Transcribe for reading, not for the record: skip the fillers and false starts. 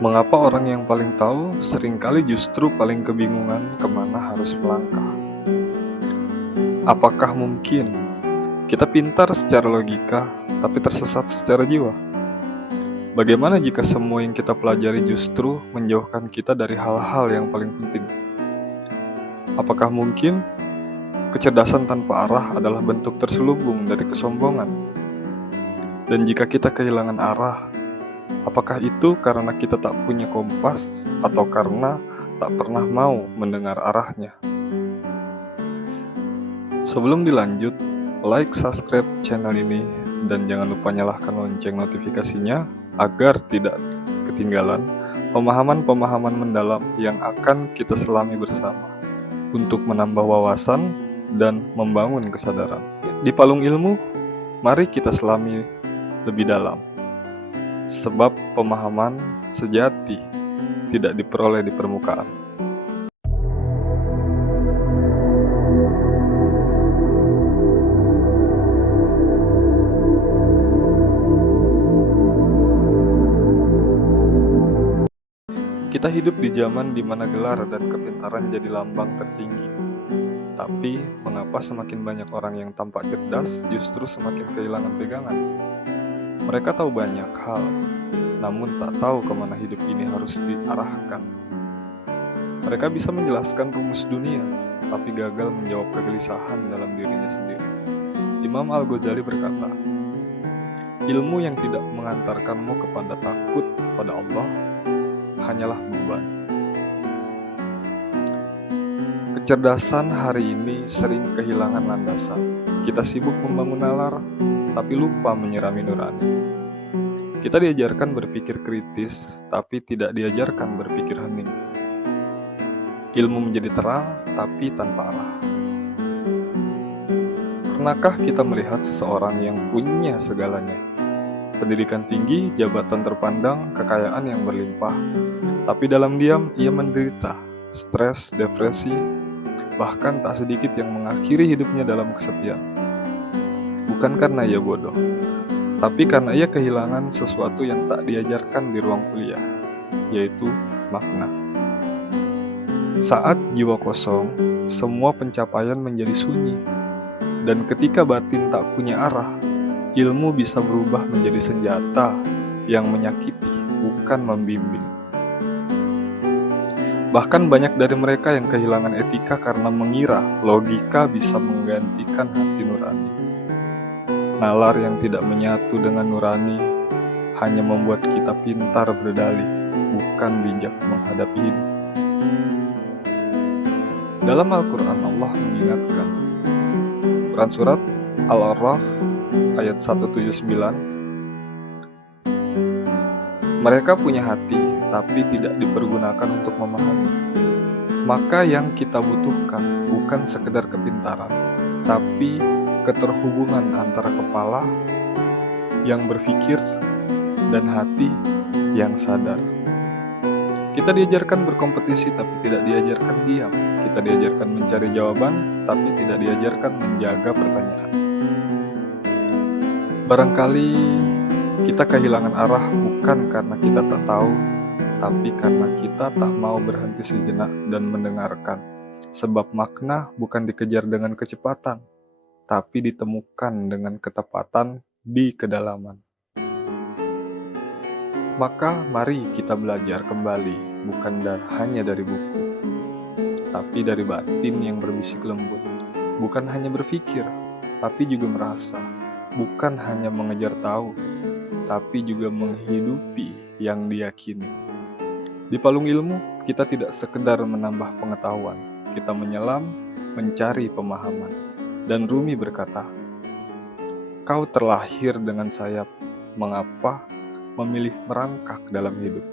Mengapa orang yang paling tahu seringkali justru paling kebingungan kemana harus melangkah? Apakah mungkin kita pintar secara logika, tapi tersesat secara jiwa? Bagaimana jika semua yang kita pelajari justru menjauhkan kita dari hal-hal yang paling penting? Apakah mungkin kecerdasan tanpa arah adalah bentuk terselubung dari kesombongan? Dan jika kita kehilangan arah, apakah itu karena kita tak punya kompas atau karena tak pernah mau mendengar arahnya? Sebelum dilanjut, like, subscribe channel ini, dan jangan lupa nyalakan lonceng notifikasinya agar tidak ketinggalan pemahaman-pemahaman mendalam yang akan kita selami bersama untuk menambah wawasan dan membangun kesadaran. Di palung ilmu, mari kita selami lebih dalam. Sebab pemahaman sejati tidak diperoleh di permukaan. Kita hidup di zaman di mana gelar dan kepintaran jadi lambang tertinggi. Tapi, mengapa semakin banyak orang yang tampak cerdas justru semakin kehilangan pegangan? Mereka tahu banyak hal, namun tak tahu kemana hidup ini harus diarahkan. Mereka bisa menjelaskan rumus dunia, tapi gagal menjawab kegelisahan dalam dirinya sendiri. Imam Al-Ghazali berkata, ilmu yang tidak mengantarkanmu kepada takut pada Allah hanyalah beban. Kecerdasan hari ini sering kehilangan landasan. Kita sibuk membangun nalar, tapi lupa menyirami nurani. Kita diajarkan berpikir kritis, tapi tidak diajarkan berpikir hening. Ilmu menjadi terang, tapi tanpa arah. Pernahkah kita melihat seseorang yang punya segalanya? Pendidikan tinggi, jabatan terpandang, kekayaan yang berlimpah, tapi dalam diam ia menderita, stres, depresi, bahkan tak sedikit yang mengakhiri hidupnya dalam kesepian. Bukan karena ia bodoh, tapi karena ia kehilangan sesuatu yang tak diajarkan di ruang kuliah, yaitu makna. Saat jiwa kosong, semua pencapaian menjadi sunyi, dan ketika batin tak punya arah, ilmu bisa berubah menjadi senjata yang menyakiti, bukan membimbing. Bahkan banyak dari mereka yang kehilangan etika karena mengira logika bisa menggantikan hati nurani. Nalar yang tidak menyatu dengan nurani hanya membuat kita pintar berdalih, bukan bijak menghadapi hidup. Dalam Al-Quran Allah mengingatkan, Quran Surat Al-A'raf ayat 179, mereka punya hati, tapi tidak dipergunakan untuk memahami. Maka yang kita butuhkan bukan sekedar kepintaran, tapi keterhubungan antara kepala yang berpikir dan hati yang sadar. Kita diajarkan berkompetisi, tapi tidak diajarkan diam. Kita diajarkan mencari jawaban, tapi tidak diajarkan menjaga pertanyaan. Barangkali kita kehilangan arah bukan karena kita tak tahu, tapi karena kita tak mau berhenti sejenak dan mendengarkan. Sebab makna bukan dikejar dengan kecepatan, tapi ditemukan dengan ketepatan di kedalaman. Maka mari kita belajar kembali, bukan hanya dari buku, tapi dari batin yang berbisik lembut. Bukan hanya berpikir, tapi juga merasa. Bukan hanya mengejar tahu, tapi juga menghidupi yang diyakini. Di palung ilmu, kita tidak sekedar menambah pengetahuan, kita menyelam, mencari pemahaman. Dan Rumi berkata, kau terlahir dengan sayap, mengapa memilih merangkak dalam hidup?